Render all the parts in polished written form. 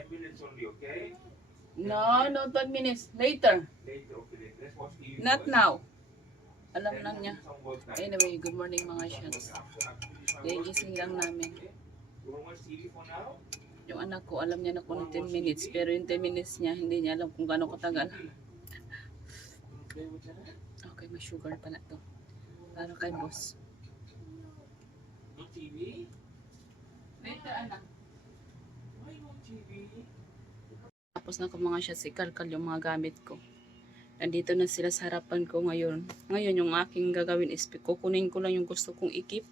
10 minutes only, okay? No, no, 10 minutes. Later. Later, okay. Let's watch TV Not first. now. Alam Then na we'll niya. do some work time. Anyway, good morning mga Some work shots. after finish my work. Gigising lang namin. Okay? You wanna watch TV for now? Yung anak ko, alam niya na kung 10 minutes. Pero yung 10 minutes niya, hindi niya alam kung gaano katagal. Play with that? Okay, may sugar pala to. Para kay boss. No TV? Later, anak. Why no TV? Tapos na ko mga shots, ikalkal yung mga gamit ko. Nandito na sila sa harapan ko ngayon. Ngayon, yung aking gagawin is kukunin ko lang yung gusto kong ikip.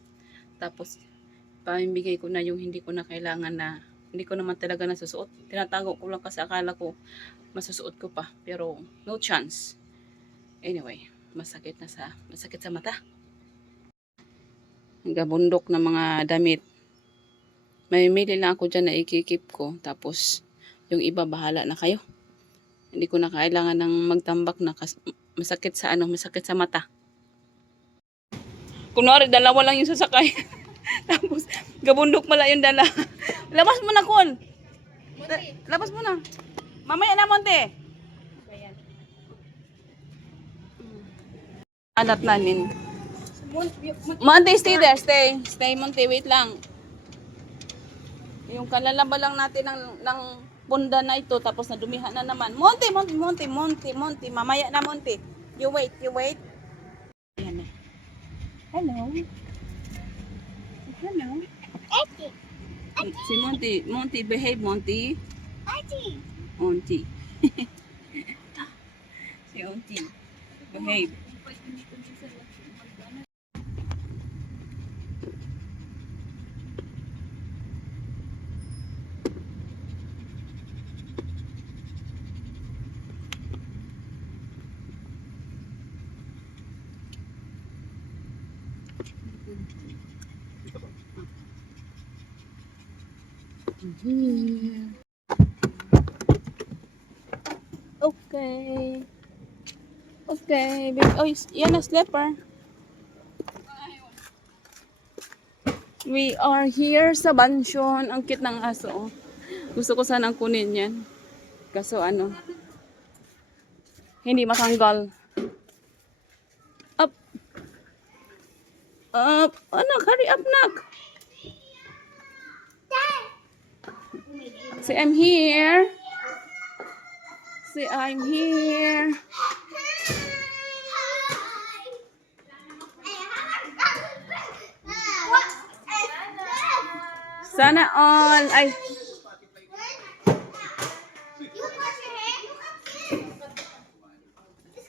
Tapos, pamibigay ko na yung hindi ko na kailangan na, hindi ko naman talaga nasusuot. Tinatago ko lang kasi akala ko masusuot ko pa. Pero, no chance. Anyway, masakit sa mata. Gabundok na mga damit. May mili lang ako dyan na ikikip ko. Tapos, yung iba bahala na kayo. Hindi ko na kailangan ng magtambak na masakit sa mata. Kunwari, dalawa lang yung sasakay. Tapos, gabundok pala yung dala. Labas mo na, Kun. Labas mo na. Mamaya na, Monte. Alat namin. Monte, stay there. Stay, Monte. Wait lang. Yung kalalaba lang natin ng punda na ito. Tapos nadumihan na naman. Monte. Mamaya na, Monte. You wait. Ayan na. Hello. Si Monty, behave, Monty. Monty. Si Monty, behave. Okay. Oh, yan na slipper. We are here sa mansion. Ang cute ng aso. Gusto ko sanang kunin yan. Kaso hindi matanggal. Up. Anak, hurry up, nak. Say, I'm here. Say, I'm here. Sana all. Ay.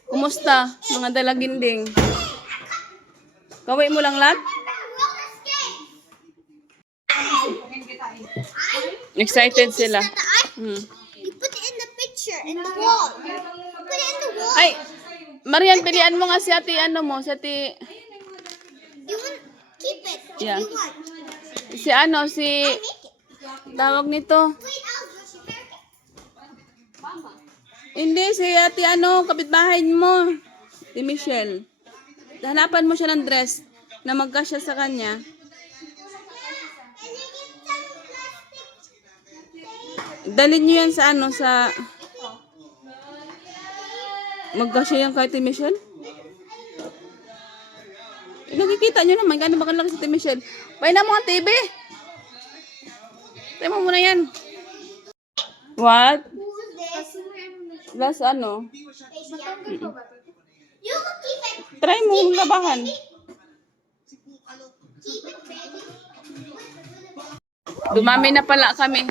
Kumusta, mga dalaginding? Kaway mo lang lahat? Excited sila. You put it in the picture, in the wall. Put it in the wall. Ay, Marian, pilian mo nga si ate, si ate, You want keep it if Yeah. you want. si, Make it. tawag nito. Wait, Josh, American. Hindi, si ate, kapitbahay mo. Si Michelle. Hanapan mo siya ng dress na magkasya sa kanya. Dalhin niyo yan sa magkasya yan kay Ate Michelle. Nakikita niyo naman, gano'n ba kalaki si Ate Michelle? Paina mo ang TV. Tayo mo muna yan. What? Who's this? Last You will keep it. Try mo labahan. Keep it ready. Dumami na pala kami.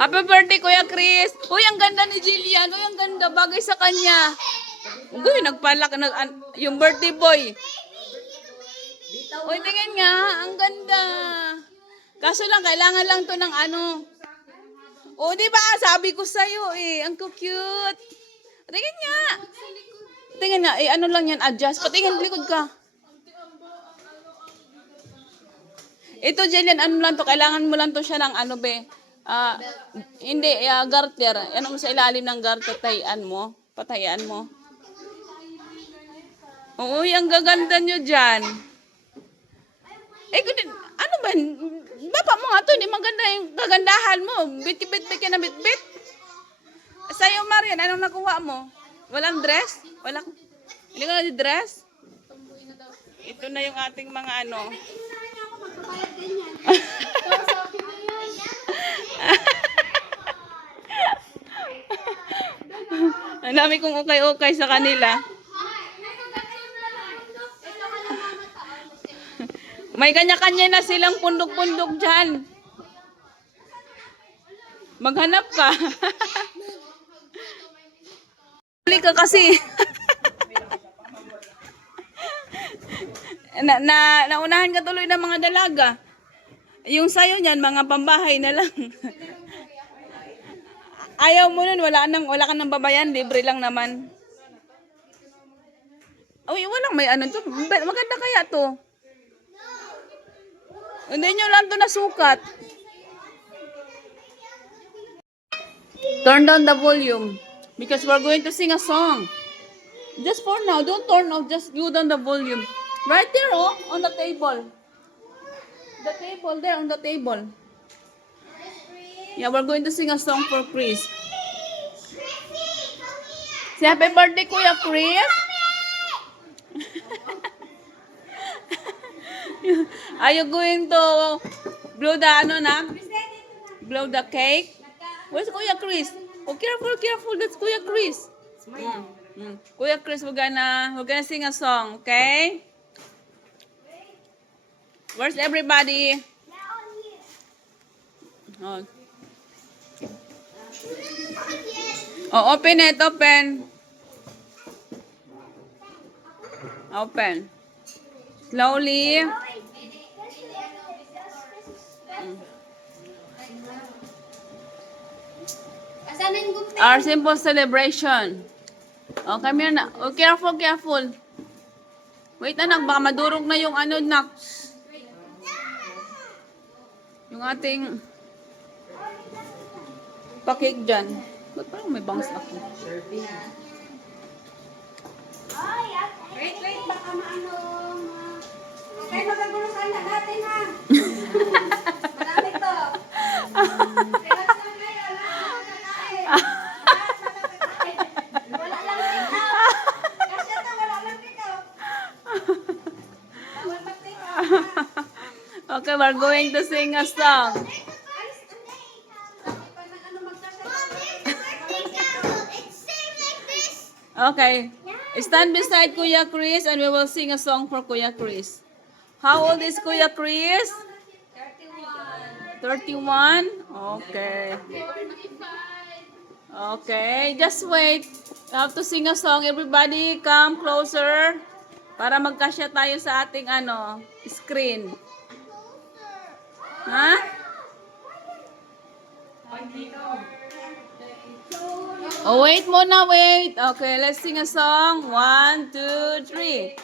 Happy birthday, Kuya Chris. Uy, ang ganda ni Jillian. Uy, ang ganda. Bagay sa kanya. Uy, nagpalak. Yung birthday boy. Uy, tingin nga. Ang ganda. Kaso lang, kailangan lang to ng O, di ba? Sabi ko sa'yo eh. Ang cute. Tingin nga. Tingin nga. Lang yan. Adjust. Patingin, likod ka. Ito, Jillian, lang to? Kailangan mo lang to siya ng hindi, garter. Mo sa ilalim ng garter, patayaan mo. Uy, ang gaganda nyo dyan. Ano ba? Baba mo nga to, hindi maganda yung kagandahan mo. Bit-bit ka na bit-bit. Sa'yo, Marian, anong nakuha mo? Walang dress? Hindi ka na dress? Ito na yung ating mga ano. Ang dami kong ukay-ukay sa kanila. May kanya-kanya na silang pundok-pundok dyan. Maghanap ka. Huli ka kasi. Naunahan ka tuloy ng mga dalaga. Yung sayo niyan, mga pambahay na lang. Ayaw mo nun, wala ka nang babayan, libre lang naman. Uy, walang may ano to. Maganda kaya to. Hindi nyo lang to nasukat. Turn down the volume. Because we're going to sing a song. Just for now, don't turn off, just go down the volume. Right there, oh, on the table. The table there, on the table. Yeah, we're going to sing a song for Chris. Say happy birthday, Kuya Chris. Are you going to blow the blow the cake? Where's Kuya Chris? Oh, careful, that's Kuya Chris. Kuya Chris, we're gonna sing a song, okay? Where's everybody? Oh. Oh, open it, open. Open. Slowly. Our simple celebration. Oh, come here na. Oh, careful. Wait na, baka madurog na yung ano, nak. Yung ating pakik dyan. Ba't parang may bangs ako? Wait, baka maano. Okay, magagulo sana natin ha. Marami to. Relax lang kayo, wala lang pick-up. Kasi ito, wala lang pick-up. Bawal mag-pick-up. Okay, we're going to sing a song. Okay. Stand beside Kuya Chris and we will sing a song for Kuya Chris. How old is Kuya Chris? 31. Okay. Okay, just wait. We have to sing a song. Everybody come closer para magkasya tayo sa ating screen. Ha? Oh, wait muna, wait. Okay, let's sing a song. 1, 2, 3.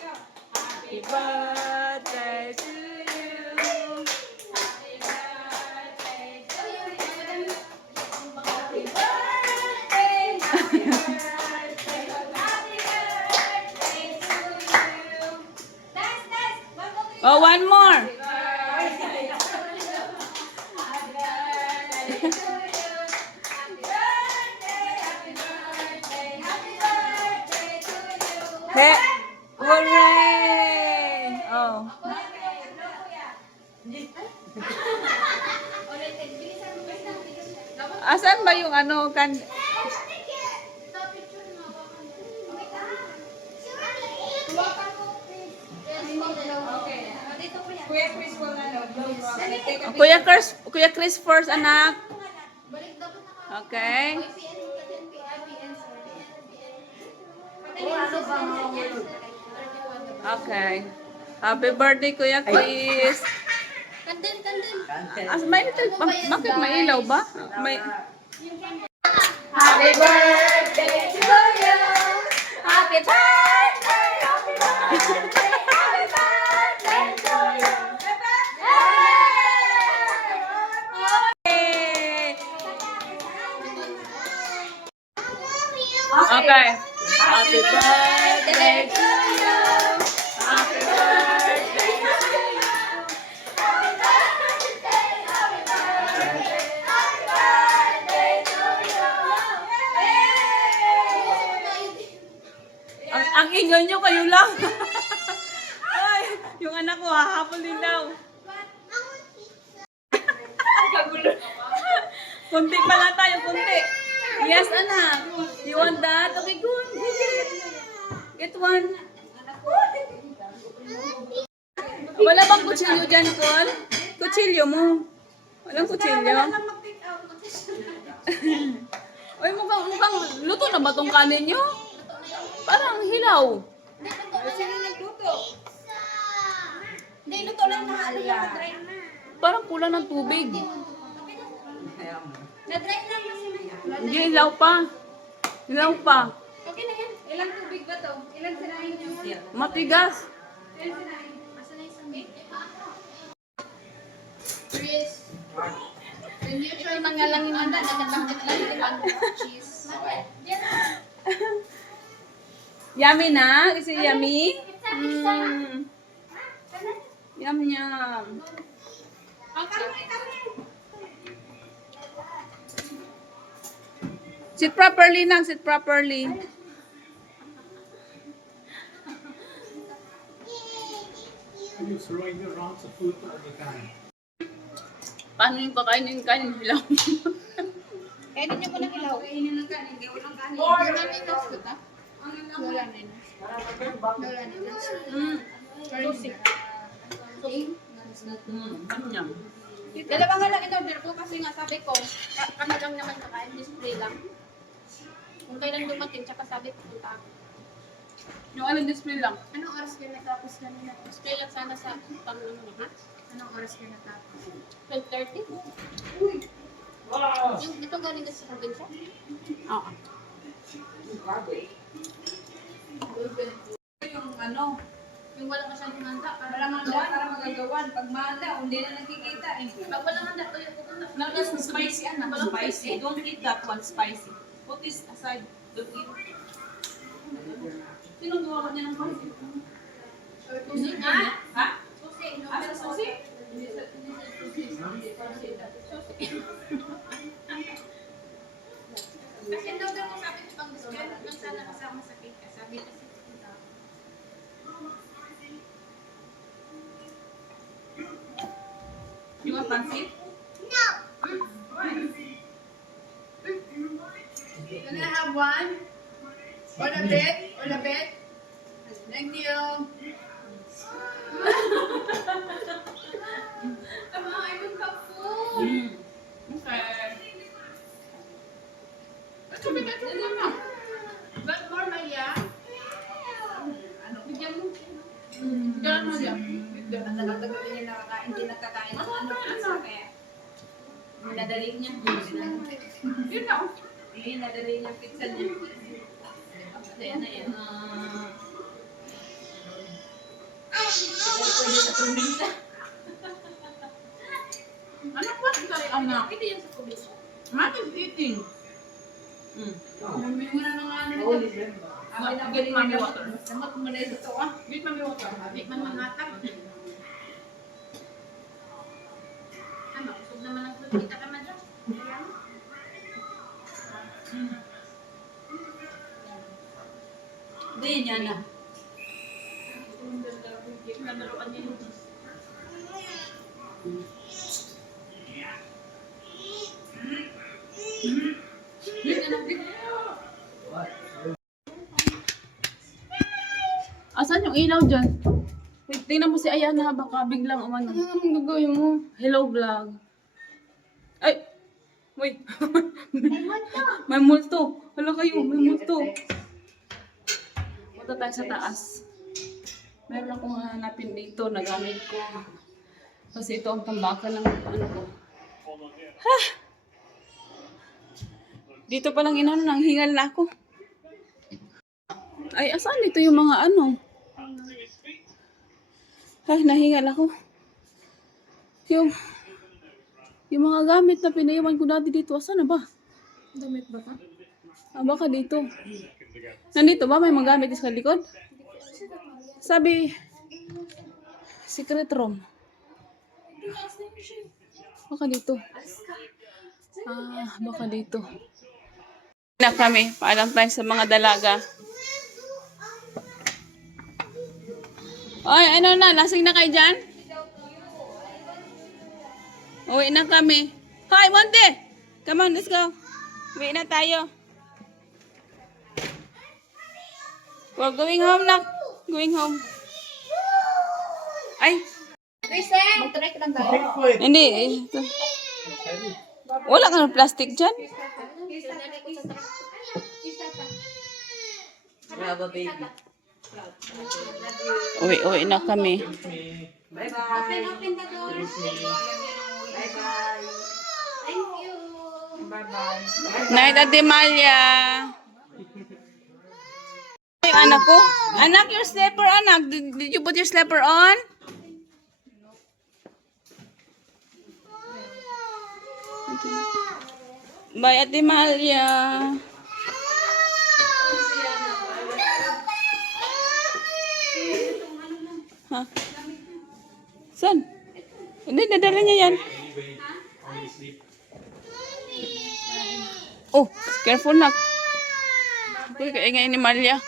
Happy birthday to you. Happy birthday to you. Happy birthday. Happy birthday. Happy birthday to you. Oh, one more. Hey, hooray! Oh. Asan ba yung kan? Kuya Chris first, anak. Okay. Okay. Happy birthday, Kuya Chris. Kandil. Bakit may ilaw ba? May... Happy birthday to you. Happy birthday. Happy birthday. Happy birthday to you. Okay. Happy birthday to you. Happy birthday to you. Happy birthday. ingay nyo, kayo lang. Ay, yung anak ko, hahapon din daw. Kagulo. Kunti pala tayo, kunti. Yes, anak. You want that? Okay, good. Get one. Wala bang kutsilyo dyan, Col? Kutsilyo mo. Walang kutsilyo. Uy, mukhang luto na ba tong kanin nyo? Parang hilaw. Sino nagluto? Hindi, luto lang na ano lang, na-dry na. Parang kulang ng tubig. Na-dry na kasi na. Hindi, hilaw pa. Hilaw pa. Okay na yan. Ilang tubig ba to? Ilang sinahin nyo? Matigas. Ilang sinahin? Asa na isang big? Chris. When you try mangalangin anda, nagkatangkat lang yung ang cheese. Yummy na? Is it yummy? Yum, yum. Sit properly, Nang. Sit properly. And you're throwing around the food all the time. Paano yung kakainin yung kanin hilaw? Kainin niyo po ng ilaw. Kainin ng kanin. Hindi walang kanin. Wala na yung nuts ko ta? Wala na yung nuts. Wala na yung nuts. Yum. Dalawa nga lang in-order ko kasi nga sabi ko, kami lang naman kakain, display lang. Kung kailan dumating, tsaka sabi ko, punta ako. Yung alin display lang. Anong oras kayo natapos kanina? Display lang sana sa pang-ano ha? Anong oras kayo natapos? 12:30? Uy! Wow! Yung ito galing kasi sa probinsya? Oo. Yung ano, Yung walang masyadong handa. walang handa para magagawan. Pag mahanda, hindi na nakikita eh. Pag walang handa, kayo pupunta. Now this is spicy, anak. Spicy. Don't eat that one spicy. Put this aside. Don't eat. Sino gawa niya ng spicy? Susi nga? Ha? Susi. Ah, sa susi? Kasi daw daw sabi ko pang display lang sana kasama sa cake. Sabi kasi punta. You want pancit? Can I have one? Or a bit? Or a bit? Thank you. Come on, I don't have food. Okay. Ito, bigat mo naman. But more, Maya. Ano? Bigyan mo. Ganun mo dyan. Ang tagal-tagal niya nakakain, hindi nakakain ng ano. Kaya, minadali niya. Yun na. Minadali niya yung pizza niya. Ayan na yan. Pwede sa probinsya. Anak, what is that, anak? Ito yan sa probinsya. Mom is eating. Mami mo na ng ano Holy nito. member. Get mommy water. Samot mo na ito ah. Get mommy water. Habit man mangatag. Ano, usog naman ang fruit. Kita ka man dyan. Hindi, yan na. Nadaroan niya yung cheese. Asan yung ilaw dyan? Wait, tingnan mo si Ayana, baka biglang umano. Ano ang gagawin mo? Hello, vlog. Ay! Wait. May multo. Wala kayo, may multo. Punta tayo sa taas. Meron akong hanapin dito na gamit ko. Kasi ito ang tambakan ng ano ko. Ha! Dito palang inano, nang hingal na ako. Ay, asan dito yung mga ano? Ay, nahingal ako. Yung mga gamit na pinaiwan ko dati dito, asan na ba? Damit ba ka? Ah, baka dito. Nandito ba? May mga gamit sa likod? Sabi, secret room. Baka dito. Ah, baka dito. Na kami, paalam tayo sa mga dalaga. Oy, ano na? Lasing na kayo dyan? Uwi na kami. Hi, Monte! Come on, let's go. Uwi na tayo. We're going home na. Going home. Ay, Kristen! Mag-try ka lang tayo. hindi. Wala ka ng plastic dyan. Uwi na kami. Open the doors. Bye-bye. Thank you. Night, Ate Malia. Yung anak ko. Anak, your slipper, anak. Did you put your slipper on? Bye, Ate Malia. Ha? Saan? Hindi, nadala niya yan. Oh, careful na. Uy, kaingay ni Malia.